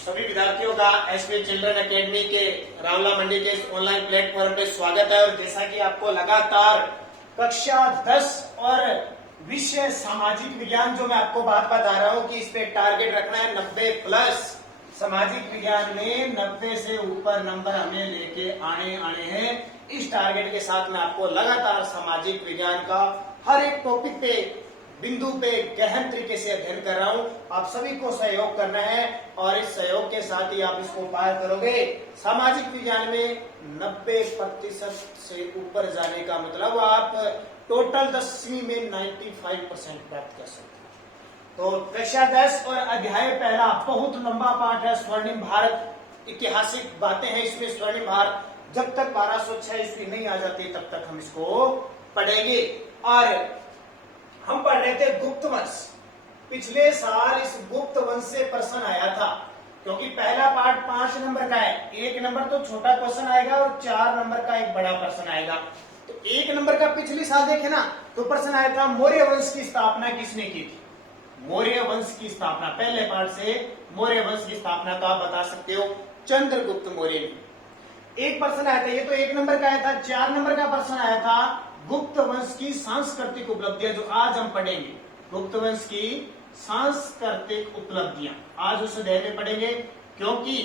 सभी विद्यार्थियों का एसपी चिल्ड्रन एकेडमी के रावला मंडी के इस ऑनलाइन प्लेटफॉर्म पे स्वागत है। और जैसा कि आपको लगातार कक्षा 10 और विषय सामाजिक विज्ञान जो मैं आपको बात बता रहा हूँ कि इस पे टारगेट रखना है 90 प्लस। सामाजिक विज्ञान में 90 से ऊपर नंबर हमें लेके आने हैं। इस टारगेट के साथ मैं आपको लगातार सामाजिक विज्ञान का हर एक टॉपिक पे बिंदु पे गहन तरीके से अध्ययन कर रहा हूं। आप सभी को सहयोग करना है और इस सहयोग के साथ ही आप इसको पार करोगे। सामाजिक विज्ञान में 90% से ऊपर जाने का मतलब आप टोटल 10वीं में 95% प्राप्त कर सकते हैं। तो कक्षा 10 और अध्याय पहला बहुत लंबा पाठ है। स्वर्णिम भारत, ऐतिहासिक बातें हैं इसमें। स्वर्णिम भारत जब तक 1206 ईस्वी नहीं आ जाती तब तक हम इसको पढ़ेंगे। और हम पढ़ रहे थे गुप्त वंश। पिछले साल इस गुप्त वंश से प्रश्न आया था, क्योंकि पहला पार्ट 5 नंबर का है। 1 नंबर तो छोटा क्वेश्चन आएगा और 4 नंबर का एक बड़ा प्रश्न आएगा। तो 1 नंबर का पिछले साल देखे ना, तो प्रश्न आया था मौर्य वंश की स्थापना किसने की थी। मौर्य वंश की स्थापना, पहले पार्ट से मौर्य वंश की स्थापना तो आप बता सकते हो चंद्रगुप्त मौर्य ने। एक प्रश्न आया था, ये तो 1 नंबर का आया था। 4 नंबर का प्रश्न आया था गुप्त वंश की सांस्कृतिक उपलब्धियां, जो आज हम पढ़ेंगे। गुप्त वंश की सांस्कृतिक उपलब्धियां आज उस अध्याय में पढ़ेंगे, क्योंकि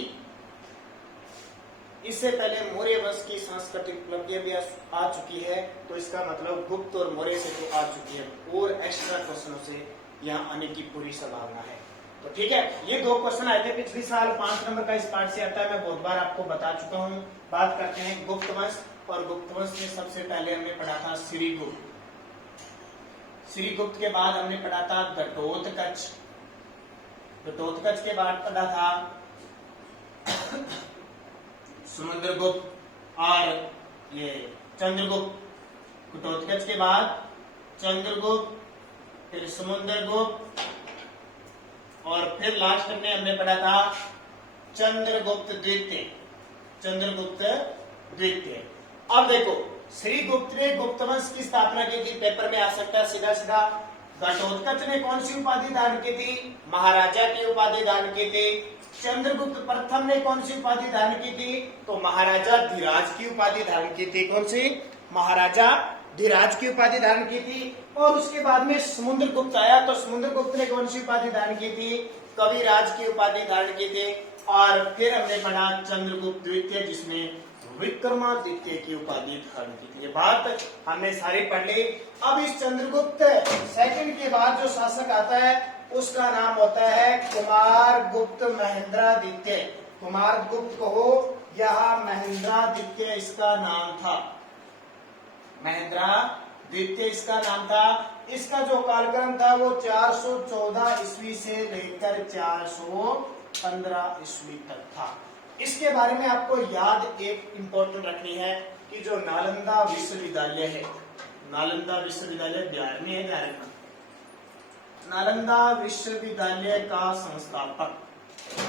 इससे पहले मौर्य वंश की सांस्कृतिक उपलब्धियां भी आ चुकी है। तो इसका मतलब गुप्त और मौर्य से तो आ चुकी है, और एक्स्ट्रा क्वेश्चनों से यहाँ आने की पूरी संभावना है। तो ठीक है, ये 2 क्वेश्चन आए थे पिछले साल। 5 नंबर का इस पार्ट से आता है, मैं बहुत बार आपको बता चुका हूँ। बात करते हैं गुप्त वंश। और गुप्त वंश में सबसे पहले हमने पढ़ा था श्रीगुप्त। श्रीगुप्त के बाद हमने पढ़ा था घटोत्कच। घटोत्कच के बाद पढ़ा था समुद्रगुप्त और ये चंद्रगुप्त। घटोत्कच के बाद चंद्रगुप्त, फिर समुद्रगुप्त, और फिर लास्ट में हमने पढ़ा था चंद्रगुप्त द्वितीय। चंद्रगुप्त द्वितीय। अब देखो, श्रीगुप्त ने गुप्त वंश की स्थापना की थी, पेपर में आ सकता है सीधा सीधा। घटोत्कच ने कौन सी उपाधि धारण की थी? महाराजा की उपाधि धारण की थी। चंद्रगुप्त प्रथम ने कौन सी उपाधि धारण की थी? तो महाराजा धीराज की उपाधि धारण की थी। कौन सी? महाराजा धीराज की उपाधि धारण की थी। और उसके बाद में समुद्रगुप्त आया, तो समुद्रगुप्त ने कौन सी उपाधि धारण की थी? कविराज की उपाधि धारण की थी। और फिर हमने पढ़ा चंद्रगुप्त द्वितीय, जिसने विक्रमादित्य की उपाधि धारण की थी। ये बात हमने सारी पढ़ ली। अब इस चंद्रगुप्त सेकंड के बाद जो शासक आता है उसका नाम होता है कुमारगुप्त महेंद्रादित्य। कुमारगुप्त कहो या महेंद्रादित्य इसका नाम था। महेंद्रादित्य इसका नाम था। इसका जो कालक्रम था वो 414 ईस्वी से लेकर 415 ईस्वी तक था। इसके बारे में आपको याद एक इंपॉर्टेंट रखनी है कि जो नालंदा विश्वविद्यालय है, नालंदा विश्वविद्यालय बिहार में है, ध्यान रखना। नालंदा विश्वविद्यालय का संस्थापक,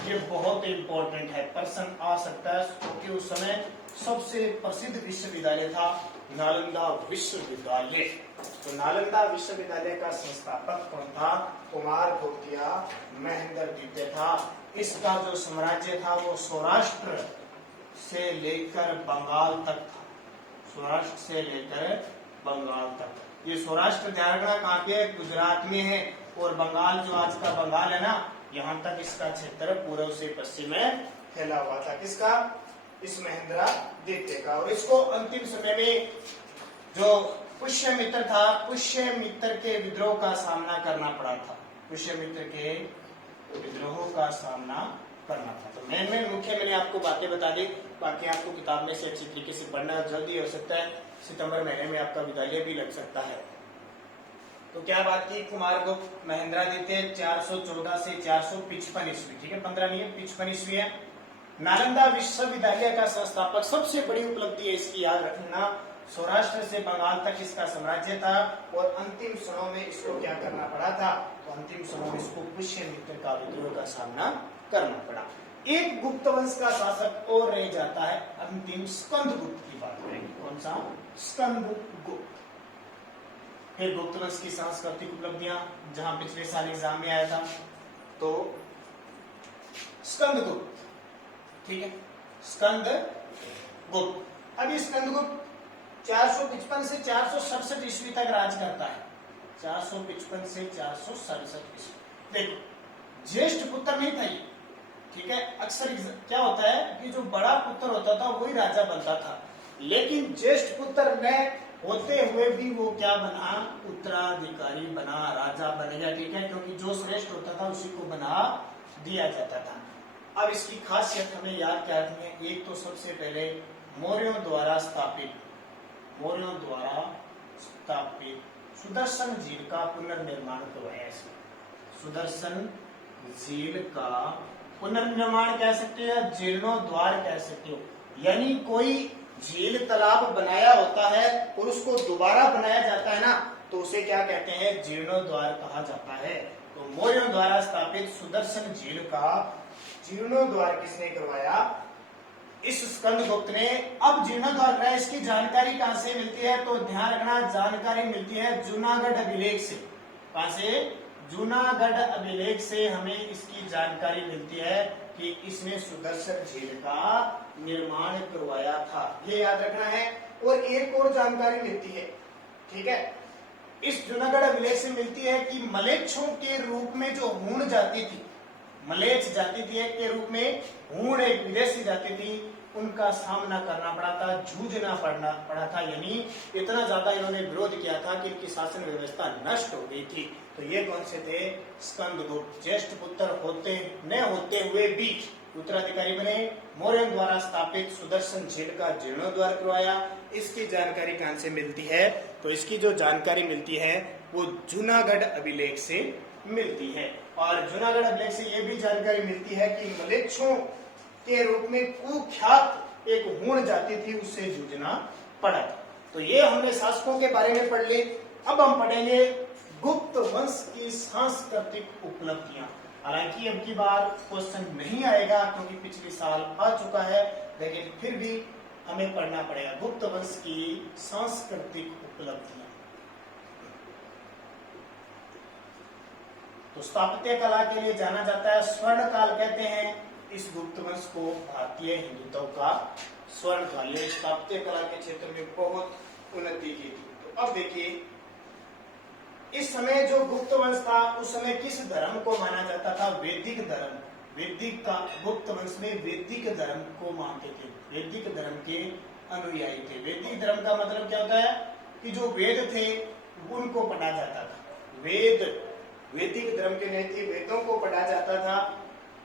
ये बहुत इंपॉर्टेंट है, प्रश्न आ सकता है, क्योंकि उस समय सबसे प्रसिद्ध विश्वविद्यालय था नालंदा विश्वविद्यालय। तो नालंदा विश्वविद्यालय का संस्थापक कौन था? कुमारगुप्त या महेंद्रद्वितीय था। इसका जो साम्राज्य था वो सौराष्ट्र से लेकर बंगाल तक था। सौराष्ट्र से लेकर बंगाल तक। ये सौराष्ट्र ध्यान रखना कहाँ पे है? गुजरात में है। और बंगाल जो आज का बंगाल है ना, यहाँ तक इसका क्षेत्र पूर्व से पश्चिम में फैला हुआ था। किसका? इस महेंद्रद्वितीय का। और इसको अंतिम समय में जो पुष्यमित्र था, पुष्यमित्र के विद्रोह का सामना करना पड़ा था। पुष्यमित्र के विद्रोह का सामना करना था। तो मेन मुख्य मैंने आपको बातें बता दी। बाकी आपको किताब में से अच्छी तरीके से पढ़ना जल्दी हो सकता है। सितंबर महीने में आपका विद्यालय भी लग सकता है। तो क्या बात की? कुमारगुप्त महेंद्रद्वितीय 414 से 455 ईस्वी, ठीक है, 15 नहीं है, 55 ईस्वी है। नालंदा विश्वविद्यालय का संस्थापक, सबसे बड़ी उपलब्धि है इसकी, याद रखना। सौराष्ट्र से बंगाल तक इसका साम्राज्य था। और अंतिम क्षणों में इसको क्या करना पड़ा था? तो अंतिम समय में इसको पुष्यमित्र का विद्रोह का सामना करना पड़ा। एक गुप्त वंश का शासक और रह जाता है, अंतिम स्कंदगुप्त की बात करेंगे। कौन सा? स्कंदगुप्त। फिर गुप्त वंश की सांस्कृतिक उपलब्धियां, जहां पिछले साल एग्जाम में आया था। तो स्कंदगुप्त, ठीक है, स्कंदगुप्त। अभी स्कंदगुप्त 455 से 467 ईस्वी तक राज करता है, 455 से 467 ईस्वी। देखो, ज्येष्ठ पुत्र नहीं था ये, ठीक है। अक्सर क्या होता है कि जो बड़ा पुत्र होता था वही राजा बनता था, लेकिन ज्येष्ठ पुत्र न होते हुए भी वो क्या बना, उत्तराधिकारी बना, राजा बन गया, ठीक है, क्योंकि जो श्रेष्ठ होता था उसी को बना दिया जाता था। अब इसकी खासियत हमें याद क्या है, एक तो सबसे पहले मौर्यों द्वारा स्थापित सुदर्शन झील का पुनर्निर्माण करवाया। सुदर्शन झील का पुनर्निर्माण कह सकते हो या जीर्णोद्वार कह सकते हो, यानी कोई झील तालाब बनाया होता है और उसको दोबारा बनाया जाता है ना, तो उसे क्या कहते हैं, जीर्णोद्वार कहा जाता है। तो मौर्यों द्वारा स्थापित सुदर्शन झील का जीर्णोद्वार किसने करवाया, इस स्कंदगुप्त ने। अब जीर्णोद्वार कराया, इसकी जानकारी कहां से मिलती है, तो ध्यान रखना, जानकारी मिलती है जूनागढ़ अभिलेख से। कहां से, जूनागढ़ अभिलेख से हमें इसकी जानकारी मिलती है कि इसने सुदर्शन झील का निर्माण करवाया था, ये याद रखना है। और एक और जानकारी मिलती है, ठीक है, इस जूनागढ़ अभिलेख से मिलती है कि मलेच्छों के रूप में जो हूण जाति थी, मलेच्छ जाति थी के रूप में हूण एक विदेशी जाति थी, उनका सामना करना पड़ा था, जूझना पड़ा था, यानी इतना ज्यादा इन्होंने विरोध किया था कि इनकी शासन व्यवस्था नष्ट हो गई थी। तो ये कौन से थे, स्कंदगुप्त। ज्येष्ठ पुत्र न होते हुए भी उत्तराधिकारी बने, मौर्यों द्वारा स्थापित सुदर्शन झील का जीर्णोद्वार करवाया। इसकी जानकारी कहां से मिलती है, तो इसकी जो जानकारी मिलती है वो जूनागढ़ अभिलेख से मिलती है। और जूनागढ़ अभिलेख से यह भी जानकारी मिलती है कि मलेच्छों के रूप में कुख्यात एक हूण जाति थी, उससे जूझना पड़ा था। तो ये हमने शासकों के बारे में पढ़ ली। अब हम पढ़ेंगे गुप्त वंश की सांस्कृतिक उपलब्धियां। हालांकि अब की बार क्वेश्चन नहीं आएगा क्योंकि पिछले साल आ चुका है, लेकिन फिर भी हमें पढ़ना पड़ेगा गुप्त वंश की सांस्कृतिक उपलब्धियां। तो स्थापत्य कला के लिए जाना जाता है, स्वर्ण काल कहते हैं इस गुप्त वंश को, भारतीय हिंदुत्व का स्वर्ण काल। ये स्थापत्य कला के क्षेत्र में बहुत उन्नति की थी। तो अब देखिए, इस समय जो गुप्त वंश था उस समय किस धर्म को माना जाता था, वैदिक धर्म। वैदिक का गुप्त वंश में वैदिक धर्म को मानते थे, वैदिक धर्म के अनुयायी थे। वैदिक धर्म का मतलब क्या होता है कि जो वेद थे उनको पढ़ा जाता था, वैदिक धर्म के नहीं थे, वेदों को पढ़ा जाता था।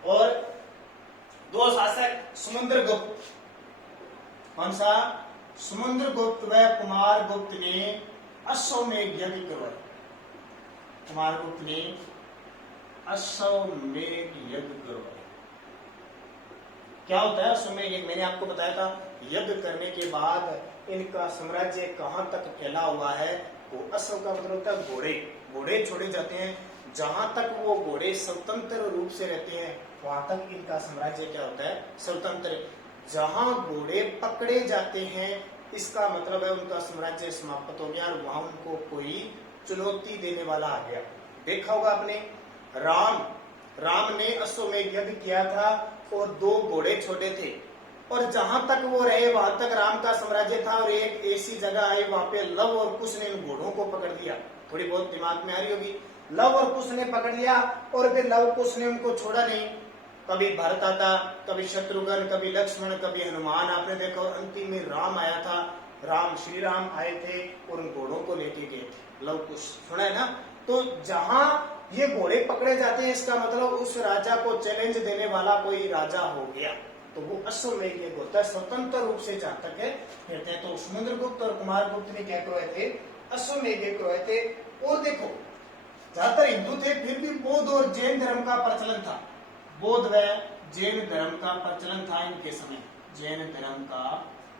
और दो शासक समुद्रगुप्त, कौन सा, समुद्रगुप्त व कुमारगुप्त ने अश्वमेध यज्ञ करवाया। कुमारगुप्त ने अश्वमेध यज्ञ करवाया। क्या होता है अश्वमेध यज्ञ, मैंने आपको बताया था, यज्ञ करने के बाद इनका साम्राज्य कहां तक फैला हुआ है। वो अश्व का मतलब होता है घोड़े, घोड़े छोड़े जाते हैं, जहां तक वो घोड़े स्वतंत्र रूप से रहते हैं वहां तक इनका साम्राज्य क्या होता है, स्वतंत्र। जहां घोड़े पकड़े जाते हैं इसका मतलब है उनका साम्राज्य समाप्त हो गया और वहां उनको कोई चुनौती देने वाला आ गया। देखा होगा आपने, राम ने अश्वमेध यज्ञ किया था और 2 घोड़े छोड़े थे, और जहां तक वो रहे वहां तक राम का साम्राज्य था। और एक ऐसी जगह आई वहां पे लव और कुश ने इन घोड़ों को पकड़ लिया, थोड़ी बहुत दिमाग में आ रही होगी। लव और कुश ने पकड़ लिया और फिर लव कुश ने उनको छोड़ा नहीं। कभी भरत आता, कभी शत्रुघ्न, कभी लक्ष्मण, कभी हनुमान, आपने देखा। और अंतिम में राम आया था, श्री राम आए थे और उन घोड़ों को लेके गए थे, लव कुश, सुना है ना। तो जहां ये घोड़े पकड़े जाते हैं इसका मतलब उस राजा को चैलेंज देने वाला कोई राजा हो गया, तो वो अश्वमेध यज्ञ होता है, स्वतंत्र रूप से जहां तक कहते हैं। तो समुद्रगुप्त और कुमारगुप्त ने क्या करवाए थे, अश्वमेध यज्ञ करवाए थे। और देखो, ज्यादातर हिंदू थे, फिर भी बौद्ध और जैन धर्म का प्रचलन था, बौद्ध व जैन धर्म का प्रचलन था इनके समय, जैन धर्म का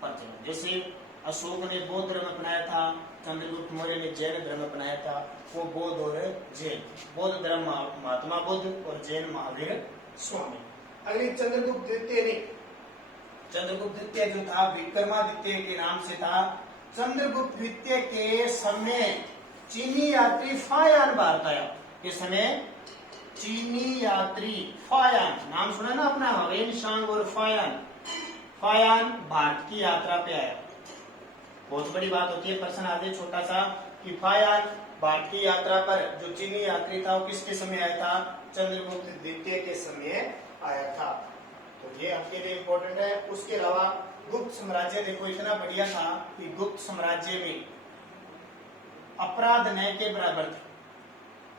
प्रचलन। जैसे अशोक ने बौद्ध धर्म अपनाया था, चंद्रगुप्त मौर्य ने जैन धर्म अपनाया था, वो बौद्ध और जैन। बौद्ध धर्म महात्मा बुद्ध और जैन महावीर स्वामी। अगली चंद्रगुप्त द्वितीय ने, चंद्रगुप्त द्वितीय जो था विक्रमादित्य के नाम से था। चंद्रगुप्त द्वितीय के समय चीनी यात्री फायान भारत आया। इस समय चीनी यात्री फायान, नाम सुना ना अपना, वेनशांग और फायान, फायान भारत की यात्रा पे आया। बहुत बड़ी बात होती है, प्रश्न आते छोटा सा कि फायान भारत की यात्रा पर जो चीनी यात्री था वो किसके समय आया था, चंद्रगुप्त द्वितीय के समय आया था। तो ये आपके लिए इम्पोर्टेंट है। उसके अलावा गुप्त साम्राज्य देखो इतना बढ़िया था कि गुप्त साम्राज्य में अपराध न के बराबर थे,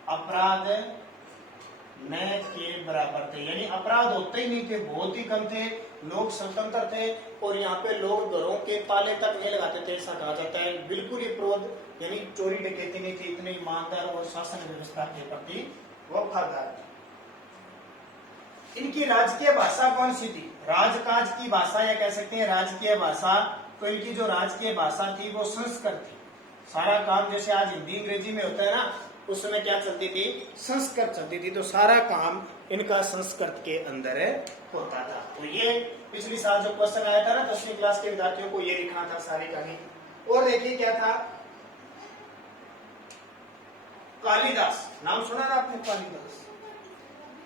अपराध न के बराबर थे, यानी अपराध होते ही नहीं थे, बहुत ही कम थे, लोग स्वतंत्र थे और यहाँ पे लोग घरों के ताले तक नहीं लगाते थे, ऐसा कहा जाता है। बिल्कुल ही क्रोध यानी चोरी डकैती नहीं थी, इतने ईमानदार और शासन व्यवस्था के प्रति वफादार। इनकी राजकीय भाषा कौन सी थी, राजकाज की भाषा या कह सकते हैं राजकीय भाषा। तो इनकी जो राजकीय भाषा थी वो संस्कृत थी। सारा काम जैसे आज हिंदी अंग्रेजी में होता है ना, उस समय क्या चलती थी, संस्कृत चलती थी। तो सारा काम इनका संस्कृत के अंदर होता था। तो ये पिछली साल जो क्वेश्चन आया था ना 10वीं क्लास के विद्यार्थियों को, ये लिखना था सारी कहानी। और देखिए क्या था, कालिदास, नाम सुना ना आपने, कालिदास,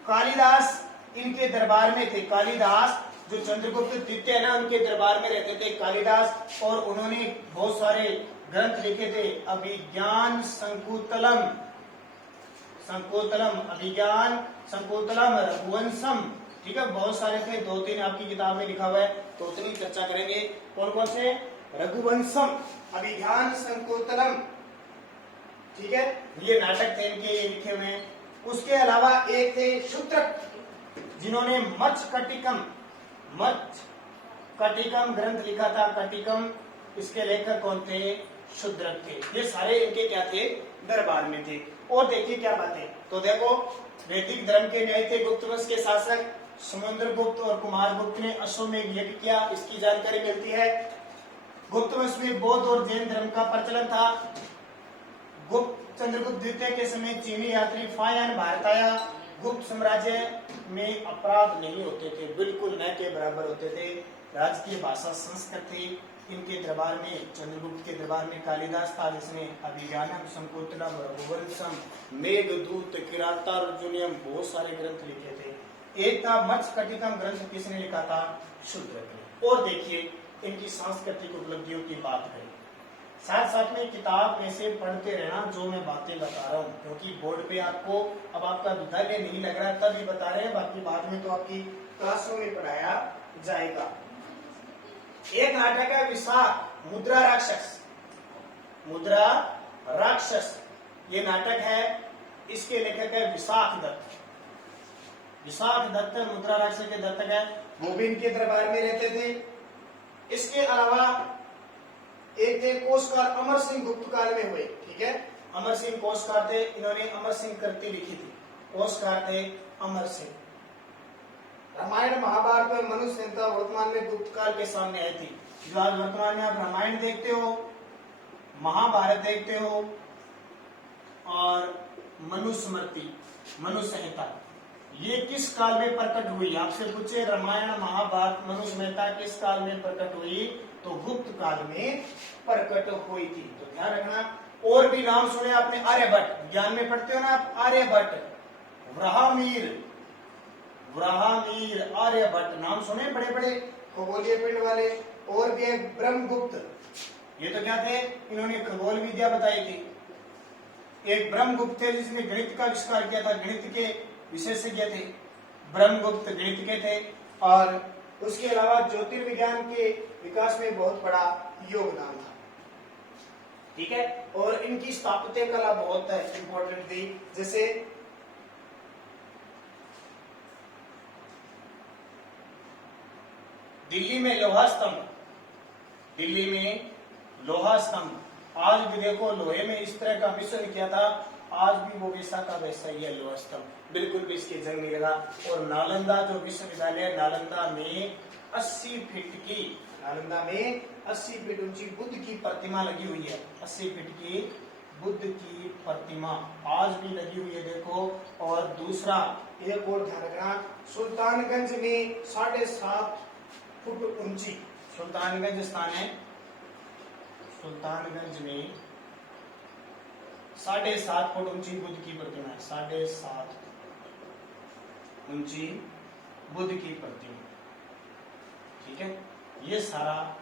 कालिदास इनके दरबार में थे। कालिदास जो चंद्रगुप्त द्वितीय है ना, उनके दरबार में रहते थे कालिदास, और उन्होंने बहुत सारे ग्रंथ लिखे थे। अभिज्ञान संकुतलम, संकुतलम, अभिज्ञान संकुतलम, रघुवंशम, ठीक है, बहुत सारे थे, 2-3 आपकी किताब में लिखा हुआ है, तो उतनी चर्चा करेंगे। कौन कौन से, रघुवंशम, अभिज्ञान संकुतलम, ठीक है, ये नाटक थे इनके, ये लिखे हुए हैं। उसके अलावा एक थे शूद्रक, जिन्होंने मत्स्यकटिकम, मत्स्यकटिकम ग्रंथ लिखा था, कटिकम, इसके लेखक कौन थे, शूद्रक थे। ये सारे इनके क्या थे, दरबार में थे। और देखिए क्या बातें, तो देखो वैदिक धर्म के न्याय थे गुप्त वंश के शासक समुद्रगुप्त और कुमारगुप्त ने अश्वमेध यज्ञ किया, इसकी जानकारी मिलती है। गुप्त वंश में बौद्ध और जैन धर्म का प्रचलन था। गुप्त चंद्रगुप्त द्वितीय के समय चीनी यात्री फायान भारत आया। गुप्त साम्राज्य में अपराध नहीं होते थे, बिल्कुल न के बराबर होते थे। राजकीय भाषा संस्कृत थी। इनके दरबार में, चंद्रगुप्त के दरबार में कालिदास था, जिसने अभिज्ञानम संकुतलम, रघुवंशम, मेघदूत, किरातार्जुनीयम, बहुत सारे ग्रंथ लिखे थे। एक था मत्स्यकटिकम ग्रंथ, किसने लिखा था, शूद्रक ने। और देखिए इनकी सांस्कृतिक उपलब्धियों की बात करें, साथ साथ में किताब में से पढ़ते रहना जो मैं बातें बता रहा हूँ, क्योंकि बोर्ड पे आपको अब आपका विद्यालय नहीं लग रहा है तभी बता रहे हैं, बाकी बाद में तो आपकी क्लासों में पढ़ाया जाएगा। एक नाटक है विशाख, मुद्रा राक्षस, मुद्रा राक्षस, ये नाटक है, इसके लेखक है विशाख दत्त। विशाख दत्त मुद्रा राक्षस के दत्तक है, वो भी इनके दरबार में रहते थे। इसके अलावा एक थे कोशकार, अमर सिंह गुप्त काल में हुए, ठीक है, अमर सिंह कोशकार थे, इन्होंने अमर सिंह कृति लिखी थी, कोशकार थे अमर सिंह। रामायण महाभारत में मनु संहिता वर्तमान में गुप्त काल के सामने आई थी। जो आज वर्तमान में आप रामायण देखते हो, महाभारत देखते हो और मनु स्मृति, मनु संहिता, ये किस काल में प्रकट हुई, आपसे पूछे रामायण महाभारत मनु संहिता किस काल में प्रकट हुई, तो गुप्त काल में प्रकट हुई थी। तो ध्यान रखना। और भी नाम सुने आपने, आर्यभट्ट, ज्ञान में पढ़ते हो ना आप, आर्यभट्ट, वराहमिहिर, वराहमिहिर, आर्यभट्ट, नाम सुने बड़े बड़े खगोलीय पिंड वाले। और भी एक ब्रह्मगुप्त, ये तो क्या थे, इन्होंने खगोल विद्या बताई थी। एक ब्रह्मगुप्त थे जिसने गणित का आविष्कार किया था, गणित के विशेषज्ञ थे, ब्रह्मगुप्त गणित के थे। और उसके अलावा ज्योतिर्विज्ञान के विकास में बहुत बड़ा योगदान था, ठीक है। और इनकी स्थापत्य कला बहुत इंपॉर्टेंट थी, जैसे दिल्ली में लोहा स्तंभ, दिल्ली में लोहा स्तंभ, आज भी देखो लोहे में इस तरह का मिश्रण किया था, आज भी वो वैसा का वैसा ही है लोहा स्तंभ, बिल्कुल भी इसकी जंग नहीं लगा। और नालंदा जो विश्वविद्यालय, नालंदा में 80 फीट की, नालंदा में 80 फीट ऊंची बुद्ध की प्रतिमा लगी हुई है, 80 फीट की बुद्ध की प्रतिमा आज भी लगी हुई है, देखो। और दूसरा एक और ध्यान रखना, सुल्तानगंज में 7.5 फुट ऊंची, सुल्तानगंज स्थान है, सुल्तानगंज में 7.5 फुट ऊंची बुद्ध की प्रतिमा है, 7.5 ऊंची बुद्ध की प्रतिमा। ठीक है, ये सारा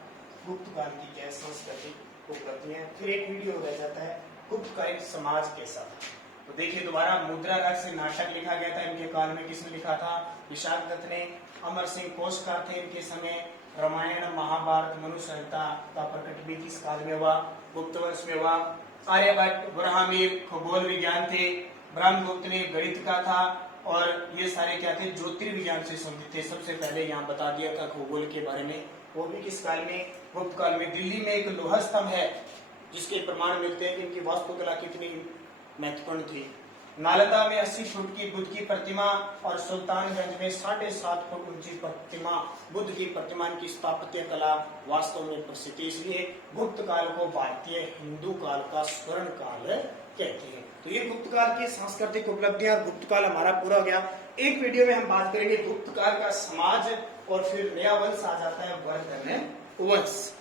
गुप्त काल की क्या सांस्कृतिक उपलब्धियां। फिर एक वीडियो रह जाता है गुप्तकालीन समाज के साथ। तो देखिए दोबारा मुद्रा राग से नाटक लिखा गया था इनके काल में। किसने लिखा था? विशाख दत्त ने। अमर सिंह कोशकार थे इनके समय। रामायण महाभारत मनु संहिता का प्रकट भी किस काल में हुआ? गुप्त वंश में हुआ। आर्यभट्ट ब्रह्मीर खगोल विज्ञान थे। ब्रह्मगुप्त ने गणित का था। और ये सारे क्या थे? ज्योतिर्विज्ञान से संबंधित थे। सबसे पहले यहाँ बता दिया था खगोल के बारे में, वो भी किस काल में? गुप्त काल में। दिल्ली में एक लोहा स्तंभ है जिसके प्रमाण मिलते हैं कि इनकी वास्तुकला कितनी महत्वपूर्ण थी। नालंदा में 80 फुट की बुद्ध की प्रतिमा और सुल्तानगंज में 7.5 फुट ऊंची प्रतिमा बुद्ध की प्रतिमा की स्थापत्य कला वास्तव में प्रसिद्ध। इसलिए गुप्त काल को भारतीय हिंदू काल का स्वर्ण काल कहते हैं। तो ये गुप्त काल की सांस्कृतिक उपलब्धियां, गुप्त काल हमारा पूरा हो गया। एक वीडियो में हम बात करेंगे गुप्त काल का समाज और फिर नया वंश आ जाता है वर्धन वंश।